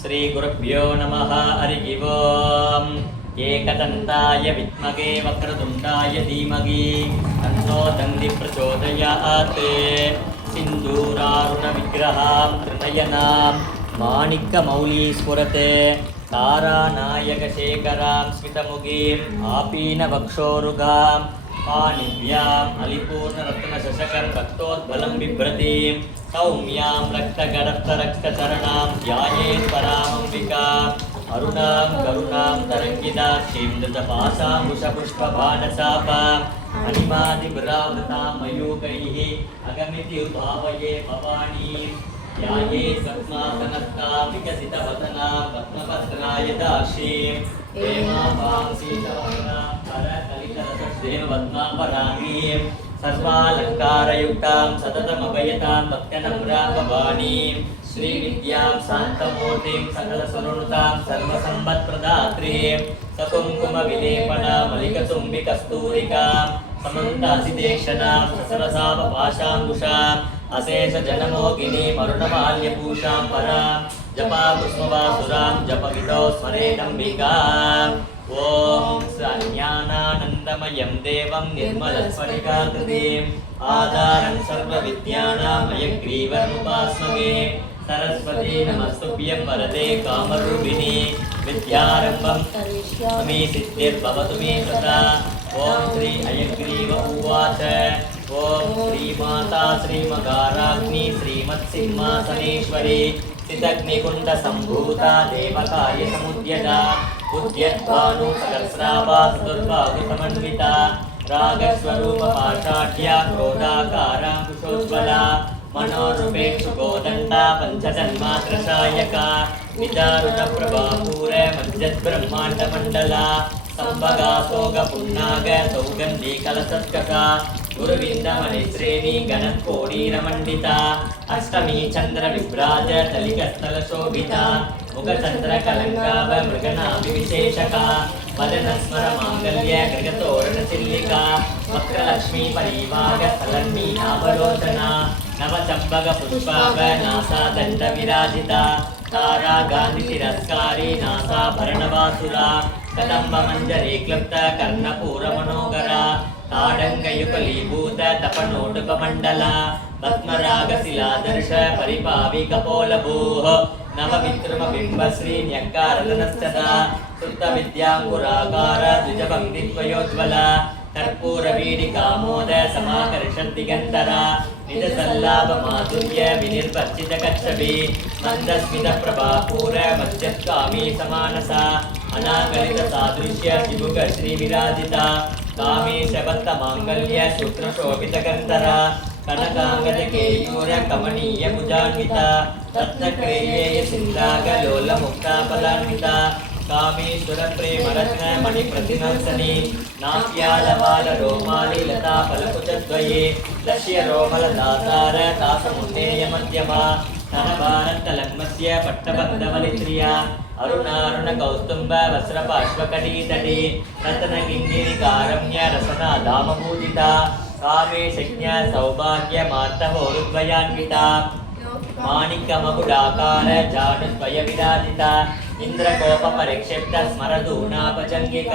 ಶ್ರೀ ಗುರುಭ್ಯೋ ನಮಃ ಹರಿ ಓಂ. ಏಕದಂತಾಯ ವಿದ್ಮಹೇ ವಕ್ರತುಂಡಾಯ ಧೀಮಹಿ ತನ್ನೋ ದಂದಿ ಪ್ರಚೋದಯಾತ್. ಸಿಂಧೂರಾರುಣ ವಿಗ್ರಹಾಂ ತ್ರಿನಯನಾಂ ಮಾಣಿಕ್ಯಮೌಲೀಸ್ಫುರತೆ ತಾರಾನಾಯಕ ಶೇಖರಾಂ ಸ್ಮಿತಮುಖೀಂ ಆಪೀನವಕ್ಷೋರುಗಾಂ ಪಾಣಿಭ್ಯಾಂ ಅಲಿಪೂರ್ಣರತ್ನಶಶಕಂ ರಕ್ತೋದ್ಬಲಂ ಬಿಭ್ರತೀಂ ಸೌಮ್ಯಾಂ ರಕ್ತಗಡಪ್ತರಕ್ತಚರಣಾಂ ಧ್ಯಾಯೇತ್ ಪರಾಮಂಬಿಕಾಂ ಅರುಣಾಂ ಕರುಣಾಂ ತರಂಗಿದಾಕ್ಷೀಂ ಧೃತಪಾಶಾಂಕುಶಪುಷ್ಪಬಾಣಚಾಪಾಂ ಅನಿಮಾದಿಭೃತಾಂ ಮಯೂಕೈಃ ಅಗಮಿತಿ ಭಾವಯೇ ಭವಾನೀಂ ಧ್ಯಾಯೇತ್ ಪದ್ಮಾಸನಸ್ತಾಂ ವಿಕಸಿತವದನಾಂ ಪದ್ಮಪತ್ರಾಯ ದಾಕ್ಷೀಂ ಹೇಮಾಭಾಂ ಸೀತವದನಾಂ ಕರಕಲಿತರಸದೇವ ಪದ್ಮಾಪರಾಗೀಂ ಸರ್ವಾಲಂಕಾರಯುಕ್ತಾಂ ಸತತಮಭಯತಾಂ ಭಕ್ತನಮ್ರಾಂ ಭವಾನೀಂ ಶ್ರೀವಿದ್ಯಾಂ ಶಾಂತಮೂರ್ತಿಂ ಸಕಲಸುನುತಾಂ ಸರ್ವಸಂಪತ್ಪ್ರದಾತ್ರೀಂ ಸಕುಂಕುಮವಿಲೇಪನಾಂ ಮಲಿಕಚುಂಬಿಕಸ್ತೂರಿಕಾಂ ಸಮಂತಾಸಿತೇಕ್ಷಣಾಂ ಸಸರಸಾಪಪಾಶಾಂಕುಶಾಂ ಅಶೇಷಜನಮೋಹಿನೀಂ ಅರುಣಮಾಲ್ಯಭೂಷಾಂ ಪರಾಂ ಜಪಾಕುಸುಮವಾಸುರಾಂ ಜಪವಿದೋ ಸ್ಮರೇದಂಬಿಕಾಂ. ಓಂ ಜ್ಞಾನಾನಂದಮಯಂ ದೇವಂ ನಿರ್ಮಲಸ್ಫಟಿಕಾಕೃತಿಂ ಆಧಾರಂ ಸರ್ವವಿದ್ಯಾನಾಂ ಹಯಗ್ರೀವముపాస్మగే. ಸರಸ್ವತಿ ನಮಸ್ತುಭ್ಯಂ ವರದೆ ಕಾಮರೂಪಿಣಿ ವಿದ್ಯಾರಂಭಂ ಕರಿಷ್ಯಾಮಿ ಸಿದ್ಧಿರ್ಭವತು ಮೇ ಸದಾ. ಓಂ ಶ್ರೀ ಹಯಗ್ರೀವ ಉವಾಚ. ಓಂ ಶ್ರೀ ಮಾತಾ ಶ್ರೀಮಗಾರಾಗ್ನಿ ಶ್ರೀಮತ್ಸಿಂಹಾಸನೇಶ್ವರಿ ಸ್ಥಿತಗ್ನಿಕುಂಡ ಸಂಭೂತ ದೇವಕಾರ್ಯ ಸಮುದ್ಯತ ಉದ್ಯದ್ಭಾನು ಸಹಸ್ರಾಭಾ ಸದುರ್ಭಾಗು ಸಮನ್ವಿತ ರಾಗಸ್ವರೂಪ ಪಾಷಾಢ್ಯ ಕ್ರೋಧಾಕಾರಾಂಕುಶೋಜ್ವಲ ಮನೋರೂಪೇಕ್ಷು ಗೋದಂಡ ಪಂಚಜನ್ಮಾತ್ರಶಾಯಕ ವಿದಾರುಣ ಪ್ರಭಾಪೂರ ಮಜ್ಜದ್ಬ್ರಹ್ಮಾಂಡ ಮಂಡಲ ಸಂಭಗಾಸೋಗ ಪುನ್ನಾಗ ಸೌಗಂಧಿ ಕಲಸತ್ಕಸ ಗುರುವಿಂದ ಮಣಿಶ್ರೇಣಿ ಗಣತ್ಕೋಡೀರಮಂಡಿತ ಅಷ್ಟಮಿ ಚಂದ್ರ ವಿಭ್ರಾಜ ತಲಿಕಸ್ಥಲ ಶೋಭಿತ ಮುಖಚಂದ್ರ ಕಲಂಕಾವ ಮೃಗನಾಭಿ ವಿಶೇಷಕ ವದನ ಸ್ಮರ ಮಾಂಗಲ್ಯ ಗೃಗತೋರಣ ಚಿಲ್ಲಿಕ ವಕ್ರಲಕ್ಷ್ಮೀ ಪರಿವಾಗ ಸ್ಥಳನ್ಮೀನಾವಲೋಚನ ನವಚಂಬಗ ಪುಷ್ಪಾಭ ನಾಸಾ ದಂಡ ವಿರಾಜಿತ ತಾರಾ ಗಾಂಧಿ ತಿರಸ್ಕಾರಿ ನಾಸಾಭರಣವಾಸುರ ಕದಂಬ ಮಂಜರಿ ಕ್ಲುಪ್ತ ಕರ್ಣಪೂರ ಮನೋಗರ ತಾಡಂಗಯುಗಲೀಭೂತ ತಪನೋಟುಕ ಮಂಡಲ ಪದ್ಮರಾಗ ಶಿಲಾದರ್ಶ ಪರಿಪಾವಿ ಕಪೋಲಭೂಃ ನವಮಿತ್ರಮ ಬಿಂಬ ಶ್ರೀ ನ್ಯಂಕಾರದನಶ್ಚದ ಸುತ್ತ ವಿದ್ಯಾಂಕುರಾಕಾರ ದ್ವಿಜಭಂಗಿತ್ವಯೋಜ್ವಲ ಕರ್ಪೂರ ವೀಡಿ ಕಾಮೋದ ಸಮಾಕರ್ಷನ್ ದಿಗಂತರ ನಿಜ ಸಲ್ಲಾಭ ಮಾಧುರ್ಯ ವಿನಿರ್ವರ್ಚಿತ ಕಚ್ಚಬಿ ಮಂದಸ್ಮಿತ ಪ್ರಭಾಪೂರ ಮಜ್ಜತ್ಕಾಮಿ ಸಮಾನಸ ಅನಾಗಲಿತ ಸಾದೃಶ್ಯ ಜಿಬುಗ ಶ್ರೀ ವಿರಾಜಿತ ಕಾಮೇಶ ಭಕ್ತ ಮಾಂಗಲ್ಯ ಶುಕ್ರ ಶೋಭಿತ ಗಂಧರ ಕನಕಾಂಗದ ಕೇಯೂರ ಕಮನೀಯ ಭುಜಾನ್ವಿತ ರತ್ನಕ್ರೇಯೇಯ ಸಿಂಧಾಗ ಲೋಲ ಮುಕ್ತಾಫಲಾನ್ವಿತ ಕಾಮೇಶ್ವರ ಪ್ರೇಮ ರತ್ನ ಮಣಿ ಪ್ರತಿನಂಸನಿ ನಾಟ್ಯಾಲವಾಲ ರೋಮಾಲಿ ಲತಾ ಫಲಕುಚದ್ವಯೇ ಲಕ್ಷ್ಯ ರೋಮಲ ದಾತಾರ ತಾಸಮುನ್ನೇಯ ಮಧ್ಯಮ ಧನಭಾರತ ಲಗ್ಮಸ್ಯ ಪಟ್ಟಬಂಧವಲಿತ್ರಿಯ ಅರುಣಾರುಣ ಕೌಸ್ತುಂಭ ವಸ್ತ್ರ ಪಾರ್ಶ್ವಕಟೀತಟಿ ರತನ ಗಿಂಗಿರಿ ಕಾರಮ್ಯ ರಸನ ಧಾಮಭೂಜಿತ ಕಾಮೇಶಜ್ಞ ಸೌಭಾಗ್ಯ ಮಾರ್ತಹೋರುದ್ವಯಾನ್ವಿತ ಮಾಣಿಕ್ಯ ಮಗುಡಾಕಾರ ಜಾನುದ್ವಯ ವಿರಾಜಿತ ಇಂದ್ರಕೋಪ ಪರಿಕ್ಷಿಪ್ತ ಸ್ಮರದೂನಾಪಚಂಗಿಕ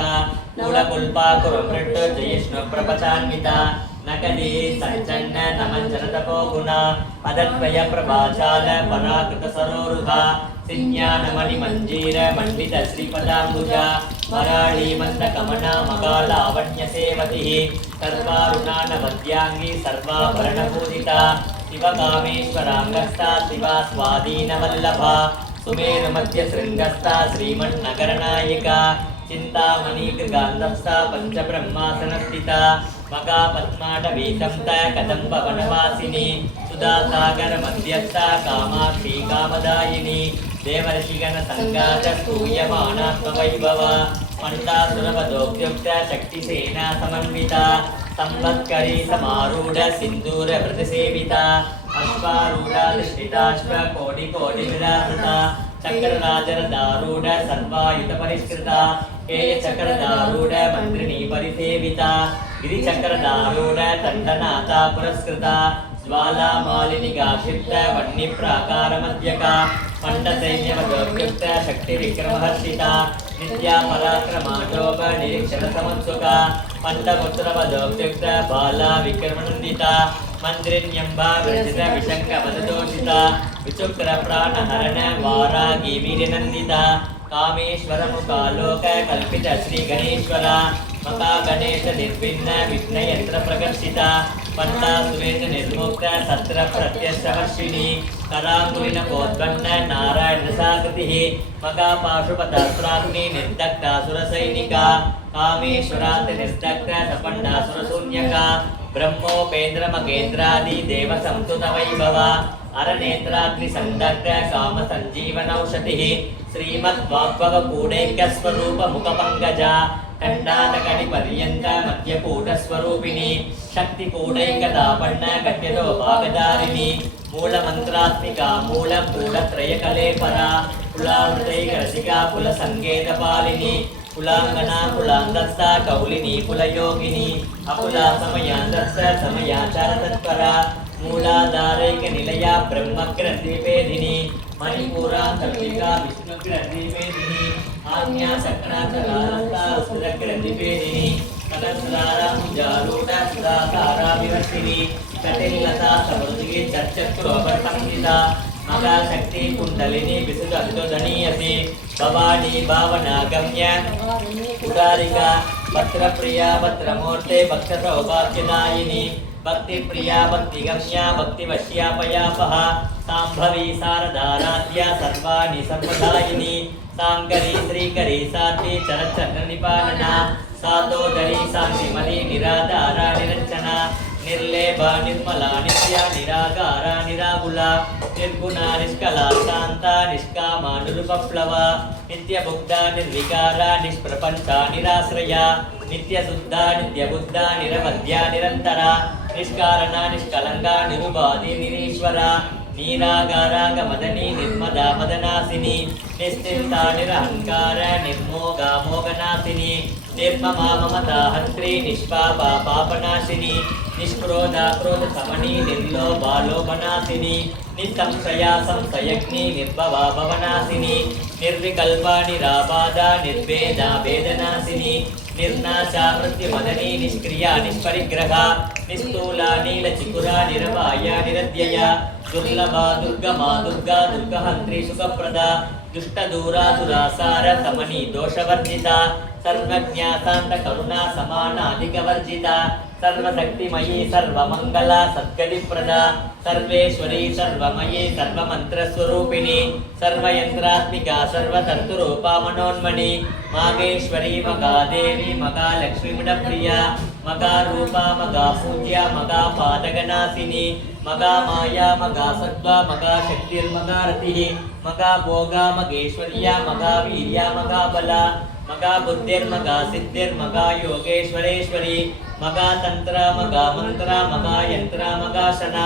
ಕೂಡಕುಲ್ಪಾಕುರಮೃಟ್ಟು ಜಯಿಷ್ಣು ಪ್ರಪಚಾನ್ವಿತ ನಕಲಿ ಸಂಚನ್ನ ನಮಂಚನ ತಪೋಗುಣ ಪದದ್ವಯ ಪ್ರಭಾಚಾಲ ಪರಾಕೃತ ಸರೋರುಹ ಸಿಂಜ್ಞಾನಮಣಿ ಮಂಜೀರ ಮಂಡಿತ ಶ್ರೀಪದಾಂಬುಜ ಮರಾಳಿ ಮಂದ ಕಮನ ಮಗಾಲಾವಣ್ಯ ಸೇವತಿ ಸರ್ವಾರುಣಾನ ಮಧ್ಯಾಂಗಿ ಸರ್ವಾಭರಣ ಪೂಜಿತ ಶಿವಕಾಮೇಶ್ವರಾಂಗಸ್ಥ ಶಿವ ಸ್ವಾಧೀನ ವಲ್ಲಭ ಸುಮೇರು ಮಧ್ಯ ಶೃಂಗಸ್ಥ ಶ್ರೀಮನ್ನಗರನಾಯಿಕ ಚಿಂತಾಮಣಿ ಗೃಗಾಂಧಸ್ಥ ಪಂಚಬ್ರಹ್ಮಾಸನ ಸ್ಥಿತ ಮಗಾ ಪದ್ಮಾಟವೀತಂತ ಕದಂಬ ವನವಾಸಿನಿ ಸುಧಾಸಾಗರ ಮಧ್ಯಸ್ಥ ಕಾಮಾಕ್ಷಿ ಕಾಮದಾಯಿನಿ ದೇವರ್ಷಿಗಣ ಸಂಗಾತ ಸ್ತೂಯಮಾನಾತ್ಮವೈಭವ ಮಂಡಾಸುರಪದೋಕ್ಯುಕ್ತ ಶಕ್ತಿ ಸೇನಾ ಸಮನ್ವಿತ ಸಂವತ್ಕರಿ ಸಮಾರೂಢ ಸಿಂಧೂರ ಪ್ರತಿಸೇವಿತ ಅಶ್ವಾರೂಢ ದೃಷ್ಟಿತಾಶ್ವ ಕೋಟಿ ಕೋಟಿ ವಿರಾಸತ ಚಕ್ರರಾಜರ ದಾರೂಢ ಸರ್ವಾಯುಧ ಪರಿಷ್ಕೃತ ಕೇಯ ಚಕ್ರದಾರೂಢ ಮಂತ್ರಿಣಿ ಪರಿಸೇವಿತ ಗಿರಿಚಕ್ರದಾರೂಢ ತಂಡನಾಥ ಪುರಸ್ಕೃತ ಜ್ವಾಲಾ ಮಾಲಿನಿಗಾಕ್ಷಿಪ್ತ ವನ್ನಿ ಪ್ರಾಕಾರ ಮಧ್ಯಕ ಪಂಡ ಸೈನ್ಯವದೋರ್ಗ शक्ति विक्रमहर्षिता नित्या पराक्रमाशोभ निरीक्षण समुत्सुका पंडपुत्रवदोक्त्युक्त बाला विक्रमनन्दिता मंद्रिण्यंबा विरचित विशंक वददोषिता विचुक्र प्राणहरण वारागी वीर्यनन्दिता कामेश्वर मुखालोक कल्पित श्री गणेश्वर मका गणेश निर्विघ्न विघ्न यंत्र प्रकर्षिता पंडा सुरेश निर्मुक्त सत्र प्रत्यक्षवर्षिणी करांगुलिन कोद्वन्न नारायण साकृतिः मका पाशुपतास्त्राग्नि निर्दग्धा सुरसैनिका कामेश्वरात् निर्दग्ध सपंडासुरशून्यका ब्रह्मोपेन्द्र मगेन्द्रादि देव संस्तुत वैभव अरनेत्राग्नि संदग्ध काम संजीवनौषधिः श्रीमद्वाग्भव कूडैक्य स्वरूप मुखपङ्कजा खंडातकणि पर्यंत मध्यकूट स्वरूपिणी शक्ति कूडैकदापन्न गत्यतो भागधारिणी मूल मंत्रात्मिका मूल मूलत्रय कलेपरा कुलावृतैक रसिका कुल संगेत पालिनी कुलांगना कुलांगस्ता कौलिनी कुलयोगिनी अकुला समयांतस्ता समयाचार तत्परा मूलाधारैक निलया ब्रह्मग्रंथिपेदिनी मणिपुरा सर्विका विष्णुग्रंथिपेदिनी आज्ञा सक्राचरास्ता सुरग्रंथिपेदिनी कलस्रारामुजारूढ सुधाकारा विवर्तिनी कटिलता समुद्री चर्चक्रोपसंहिता मगा शक्ति कुंडलिनी विसुदन्तोदनीयसी भवानी भावनागम्य उदारिका भद्रप्रिया भद्रमूर्ते भक्तसौभाग्यदायिनी भक्ति प्रिया भक्ति गम्या भक्ति वश्या पयापः सांभवी शारदाराध्या सर्वाणि सर्वदायिनी सांकरी श्रीकरी साध्वी चरचरण निपालना सातोदरी शांतिमली निराधारा निरंजना निर्लेभा निर्मला नित्या निराकारा निराकुला निर्गुणा निष्कला शांता निष्कामा निरुपप्लवा नित्यबुद्धा निर्विकारा निष्प्रपंचा निराश्रया नित्यशुद्धा नित्यबुद्धा निरवध्या निरंतरा निष्कारणा निष्कलंका निरुपाधि निरीश्वरा नीरागारा गमदनी निर्मदा मदनासिनी निश्चिंता निरहंकार निर्मोगा मोगनासिनी निर्ममा ममता हंत्री निष्पापा पापनाशिनी निष्क्रोधा क्रोध समनी निर्लोभा लोभनाशिनी निसंशया संशयग्नि निर्भवा भवनाशिनी निर्विकल्पा निराबाधा निर्भेदा भेदनाशिनी निर्नाशा मृत्युमदनी निष्क्रिया निष्परिग्रहा निस्तूला नीलचिकुरा निरवाया निरध्यया दुर्लभा दुर्गमा दुर्गा दुर्गहंत्री सुखप्रदा दुष्टदूरा दुरासार समनी दोषवर्जिता सर्वज्ञा शांत करुणा समानाधिकवर्जिता सर्वशक्तिमयी सर्वमंगला सद्गतिप्रदा सर्वेश्वरी सर्वमयी सर्वमन्त्रस्वरूपिणी सर्वयंत्रात्मिका सर्वतन्तुरूपा मनोन्मणि मागेश्वरी मगादेवी मगालक्ष्मीमुडप्रिया मगारूपा मगापूज्या मगापादगनाशिनी मगामाया मगासत्त्वा मगाशक्तिर्मगारतिः मगाभोगा मगेश्वर्या मगावीर्या मगाबला मगा बुद्धिर्मगा सिद्धिर्मगा योगेश्वरेश्वरी मगा तंत्र मगा मंत्र मगा यंत्र मगासना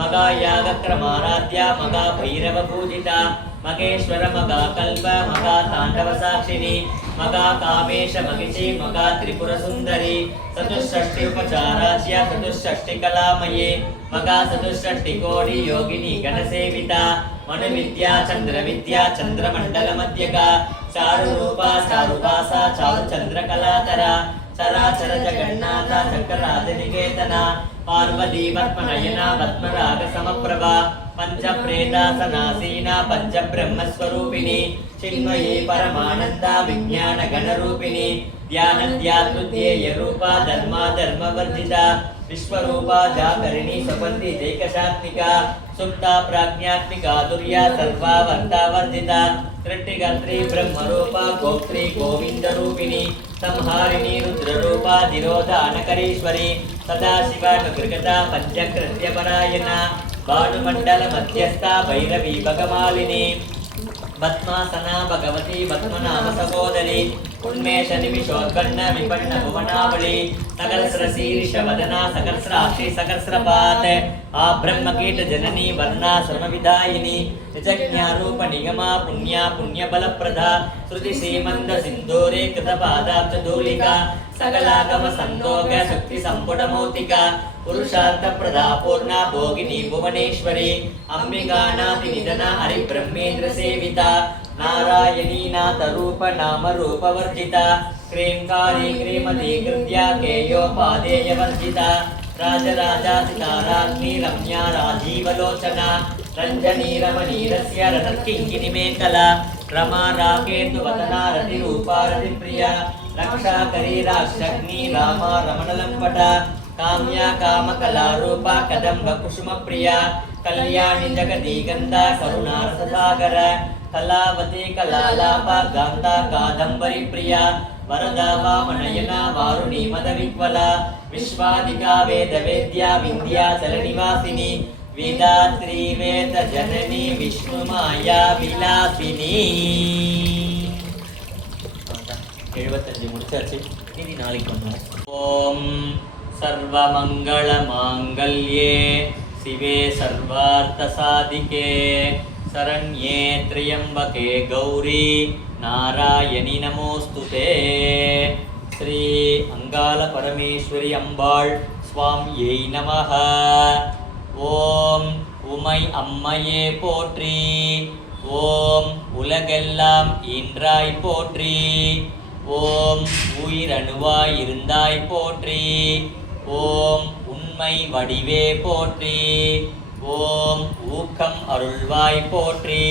मगा यागक्रमाराध्या मगा भैरव पूजिता मगेश्वर मगा कल्प मगा तांडव साक्षिणी मगा कामेश मगिषी मगा त्रिपुर सुंदरी चतुष्षष्टि उपचाराध्या चतुष्षष्टि कलामये मगा चतुष्षष्टि कोटि योगिनी गणसेविता मनु विद्या चंद्र विद्या चंद्रमंडल मध्यका चारु रूपा चारुभासा चारु चंद्रकलातरा चराचर जगन्नाथ चक्रादिनिकेतना पार्वती पद्मनयना पद्मराग समप्रभा पंच प्रेतासनासीना पंच ब्रह्मस्वरूपिणी चिन्मयी परमानंदा विज्ञान गणरूपिणी ध्यान ध्यात्रुध्येय रूपा धर्मा धर्मवर्जिता विश्वरूपा जागरिणी सपन्ति जैकशात्मिका सुप्ता प्राज्ञात्मिका दुर्या सर्वावर्तावर्जिता त्रिटिगर्त्री ब्रह्मरूपा गोत्री गोविंदरूपिणी संहारिणी रुद्ररूपा दिरोधानकरीश्वरी सदाशिवानुगृगता पंचकृत्यपरायणा भानुमण्डल मध्यस्था भैरवी भगमालिनी पद्मासना भगवती पद्मनाभ सहोदरी उन्मेष निमिषोत्पन्न विपन्न भुवनावली सकलस्र शीर्ष वदना सकलस्राक्षी सकलस्रपात आ ब्रह्मकीट जननी वर्णा सर्वविदायिनी निजज्ञारूप निगमा पुण्या पुण्यबलप्रदा श्रुति सीमंद सिंधूरे कृतपादाब्ज धूलिका सकलागम संदोग शक्ति संपुट मौतिका पुरुषार्थ प्रदा पूर्णा भोगिनी भुवनेश्वरी अंबिका नाथि निधना हरि ब्रह्मेंद्र सेविता नारायणी नाथरूप नामरूपवर्जिता क्रींकारी क्रीमतीकृत्या केयोपादेयवर्जिता राजराजासिताराज्ञी रम्या राजीवलोचना रञ्जनी रमणीरस्य रणकिङ्किणिमेखला रमा राकेतुवदना रतिरूपा रतिप्रिया रक्षाकरी राक्षग्नि रामा रमणलम्पटा काम्या कामकलारूपा कदम्बकुसुमप्रिया कल्याणि जगदीगन्धा करुणारससागर कलावती कलालापा गान्धा कादम्बरी प्रिया वरदा वामनयना वारुणी मदविह्वला विश्वादिका वेदवेद्या विन्ध्याचलनिवासिनी वेदात्री वेदजननी विष्णुमाया विलासिनी 75 முடிச்சாச்சு இனி நாளைக்கு பண்ணுவோம். ஓம் सर्वमङ्गलमाङ्गल्ये शिवे सर्वार्थसाधिके शरण्ये त्र्यम्बके गौरी नारायणि नमोस्तुते. श्री अंगालपरमेश्वरी अम्बाள் स्वामियै नमः. ஓம் உமை அம்மையே போற்றி. ஓம் உலகெல்லாம் ஈன்றாய் போற்றி. ஓம் உயிரணுவாய் இருந்தாய் போற்றி. ஓம் உண்மை வடிவே போற்றி. ஓம் ஊக்கம் அருள்வாய் போற்றி.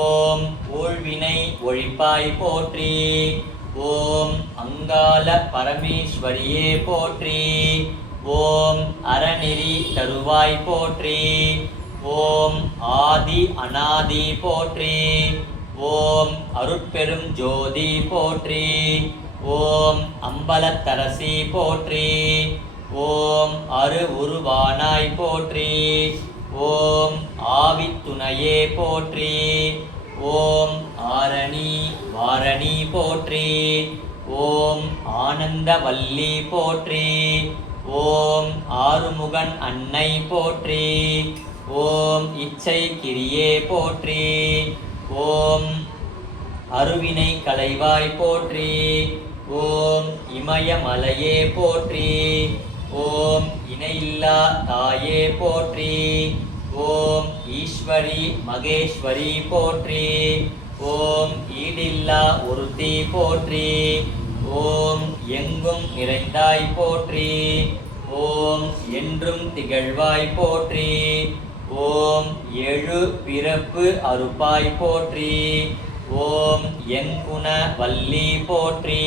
ஓம் ஊழ்வினை ஒழிப்பாய் போற்றி. ஓம் அங்காள பரமேஸ்வரியே போற்றி. ஓம் அறநெறி தருவாய் போற்றி. ஓம் ஆதி அநாதி போற்றி. ஓம் அருட்பெரும் ஜோதி போற்றி. ஓம் அம்பலத்தரசி போற்றி. ஓம் அரு உருவானாய் போற்றி. ஓம் ஆவித்துணையே போற்றி. ஓம் ஆரணி வாரணி போற்றி. ஓம் ஆனந்தவல்லி போற்றி. ஓம் ஆறுமுகன் அன்னை போற்றி. ஓம் இச்சை கிரியே போற்றி. ஓம் அருவினை களைவாய் போற்றி. ஓம் இமயமலையே போற்றி. ஓம் இணையில்லா தாயே போற்றி. ஓம் ஈஸ்வரி மகேஸ்வரி போற்றி. ஓம் ஈடில்லா ஒருத்தி போற்றி. ஓம் எங்கும் நிறைந்தாய் போற்றி. ஓம் என்றும் திகழ்வாய் போற்றி. ஓம் எழு பிறப்பு அறுப்பாய் போற்றி. ஓம் என்குண வள்ளி போற்றி.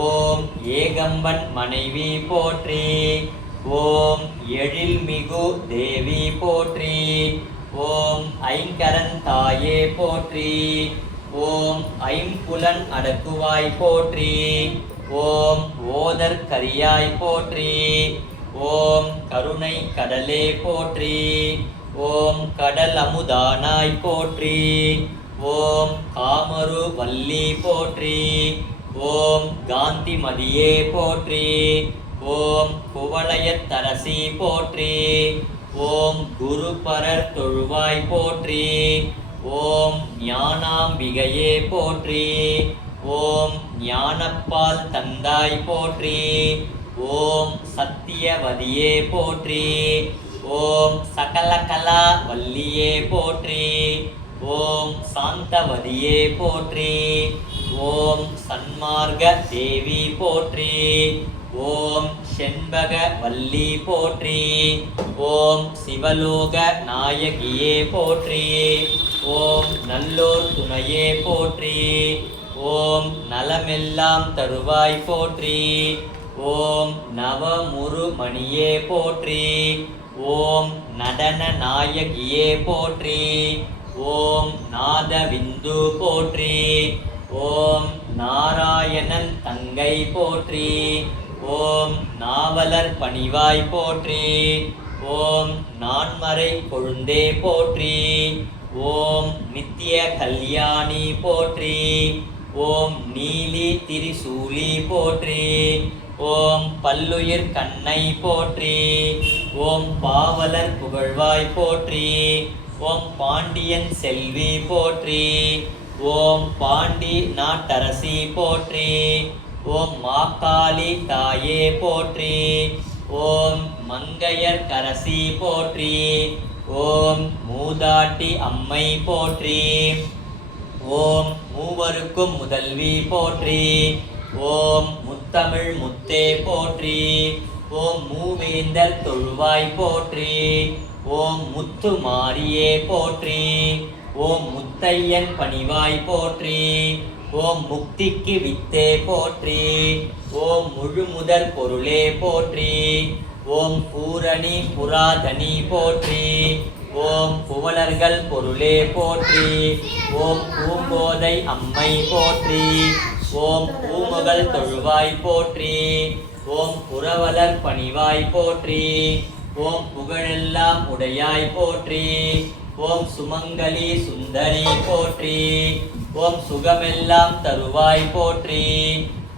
ஓம் ஏகம்பன் மனைவி போற்றி. ஓம் எழில்மிகு தேவி போற்றி. ஓம் ஐங்கரன் தாயே போற்றி. ஓம் ஐம்புலன் அடக்குவாய் போற்றி. ஓம் ஓதர் கரியாய் போற்றி. ஓம் கருணை கடலே போற்றி. ஓம் கடல் அமுதானாய் போற்றி. ஓம் காமரு வள்ளி போற்றி. ஓம் காந்திமதியே போற்றி. ஓம் குவளையத்தரசி போற்றி. ஓம் குருபரர் தொழுவாய் போற்றி. ஓம் ஞானாம்பிகையே போற்றி. ஓம் ஞானப்பால் தந்தாய் போற்றி. ஓம் சத்தியவதியே போற்றி. ஓம் சகலகலா வல்லியே போற்றி. ஓம் சாந்தவதியே போற்றி. ஓம் சன்மார்க தேவி போற்றி. ஓம் செண்பக வல்லி போற்றி. ஓம் சிவலோக நாயகியே போற்றி. ஓம் நல்லோர் துணையே போற்றி. ஓம் நலமெல்லாம் தருவாய் போற்றி. ஓம் நவமுருமணியே போற்றி. ஓம் நடன நாயகியே போற்றி. ஓம் நாதவிந்து போற்றி. ஓம் நாராயணன் தங்கை போற்றி. ஓம் நாவலர் பணிவாய் போற்றி. ஓம் நான்மறை கொழுந்தே போற்றி. ஓம் நித்திய கல்யாணி போற்றி. ஓம் நீலி திரிசூலி போற்றி. ஓம் பல்லுயிர் கண்ணை போற்றி. ஓம் பாவலர் புகழ்வாய் போற்றி. ஓம் பாண்டியன் செல்வி போற்றி. ஓம் பாண்டி நாட்டரசி போற்றி. ஓம் மாக்காளி தாயே போற்றி. ஓம் மங்கையர் கரசி போற்றி. ஓம் மூதாட்டி அம்மை போற்றி. ஓம் மூவருக்கும் முதல்வி போற்றி. ஓம் முத்தமிழ் முத்தே போற்றி. ஓம் மூவேந்தர் தொழுவாய் போற்றி. ஓம் முத்து மாரியே போற்றி. ஓம் முத்தையன் பணிவாய் போற்றி. ஓம் முக்திக்கு வித்தே போற்றி. ஓம் முழுமுதற் பொருளே போற்றி. ஓம் பூரணி புராதனி போற்றி. ஓம் புவலர்கள் பொருளே போற்றி. ஓம் பூங்கோதை அம்மை போற்றி. ஓம் பூமுகல் தொழுவாய் போற்றி. ஓம் புரவலர் பணிவாய் போற்றி. ஓம் புகழெல்லாம் உடையாய் போற்றி. ஓம் சுமங்கலி சுந்தரி போற்றி. ஓம் சுகமெல்லாம் தருவாய் போற்றி.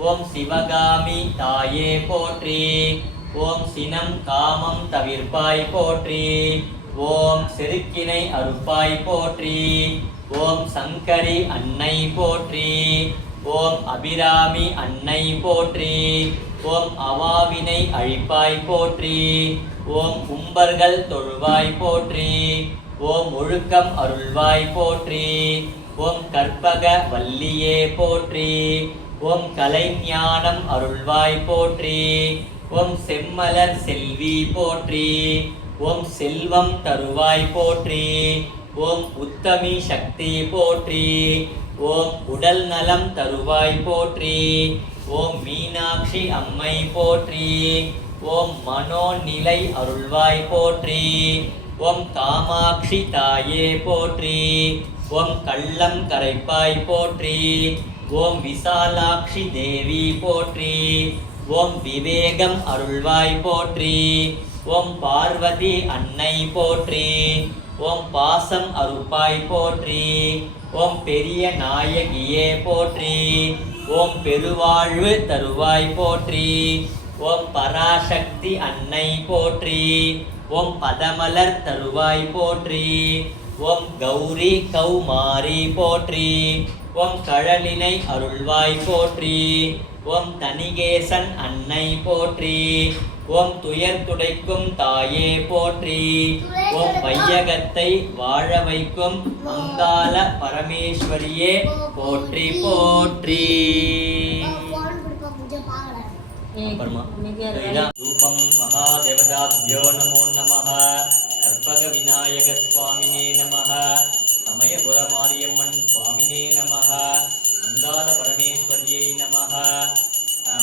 ஓம் சிவகாமி தாயே போற்றி. ஓம் சினம் காமம் தவிர்ப்பாய் போற்றி. ஓம் செருக்கினை அறுப்பாய் போற்றி. ஓம் சங்கரி அன்னை போற்றி. ஓம் அபிராமி அன்னை போற்றி. ஓம் அவாவினை அழிப்பாய் போற்றி. ஓம் கும்பர்கள் தொழுவாய் போற்றி. ஓம் ஒழுக்கம் அருள்வாய் போற்றி. ஓம் கற்பக வல்லியே போற்றி. ஓம் கலைஞானம் அருள்வாய் போற்றி. ஓம் செம்மலர் செல்வி போற்றி. ஓம் செல்வம் தருவாய் போற்றி. ஓம் உத்தமி சக்தி போற்றி. ஓம் உடல் நலம் தருவாய் போற்றி. ஓம் மீனாட்சி அம்மை போற்றி. ஓம் மனோநிலை அருள்வாய் போற்றி. ஓம் காமாட்சி தாயே போற்றி. ஓம் கள்ளம் கரைப்பாய் போற்றி. ஓம் விசாலாட்சி தேவி போற்றி. ஓம் விவேகம் அருள்வாய் போற்றி. ஓம் பார்வதி அன்னை போற்றி. ஓம் பாசம் அருப்பாய் போற்றி. ஓம் பெரிய நாயகியே போற்றி. ஓம் பெருவாழ்வு தருவாய் போற்றி. ஓம் பராசக்தி அன்னை போற்றி. ஓம் பதமலர் தருவாய் போற்றி. ஓம் கௌரி கௌமாரி போற்றி. ஓம் கழலினை அருள்வாய் போற்றி. ஓம் தனிகேசன் அன்னை போற்றி. ஓம் துயர் துடைக்கும் தாயே போற்றி. ஓம் வையகத்தை வாழ வைக்கும் அங்காள பரமேஸ்வரியே போற்றி போற்றி. ரூபம் மகாதேவதாப்யோ நமோ நமः. கற்பக விநாயக சுவாமினே நமः. சமயபுர மாரியம்மன் சுவாமினே நமः. அங்காள பரமேஸ்வரியை நமः.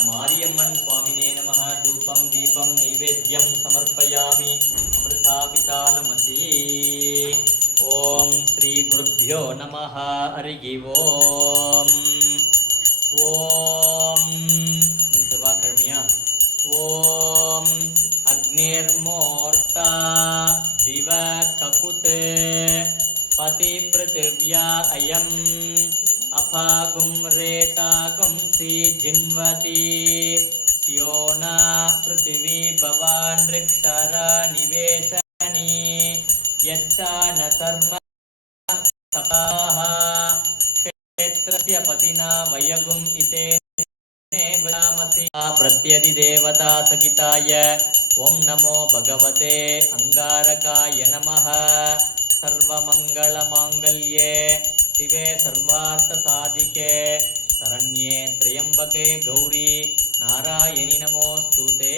மாரியம்மன் சுவாமினே நமः. தூபம் தீபம் நைவேத்யம் சமர்ப்பயாமி. அமிர்தாபிதா நமசி. ஓம் ஸ்ரீ குருभ्यो நமः. ஹரி ஓம். ஓம் செவ்வாய்க்கிழமையா? ஓம் அக்னிர்மூர்த்தா திவ ககுத் பதி பிருத்திவ்யா அயம் அபாகும் ரேதாகும் சி ஜின்வதி யோனா பிருத்திவி பவான் ரிக்ஷரா நிவேசனி யச்சான சர்ம சபாஹ க்ஷேத்ரஸ்ய பதினா வயகும் இதே प्रत्यधिदेवता सहिताय ओं नमो भगवते अंगारकाय नमः. सर्वमंगलमांगल्ये शिवे सर्वार्थसाधिके शरण्ये त्र्यंबके गौरी नारायणि नमोस्तुते.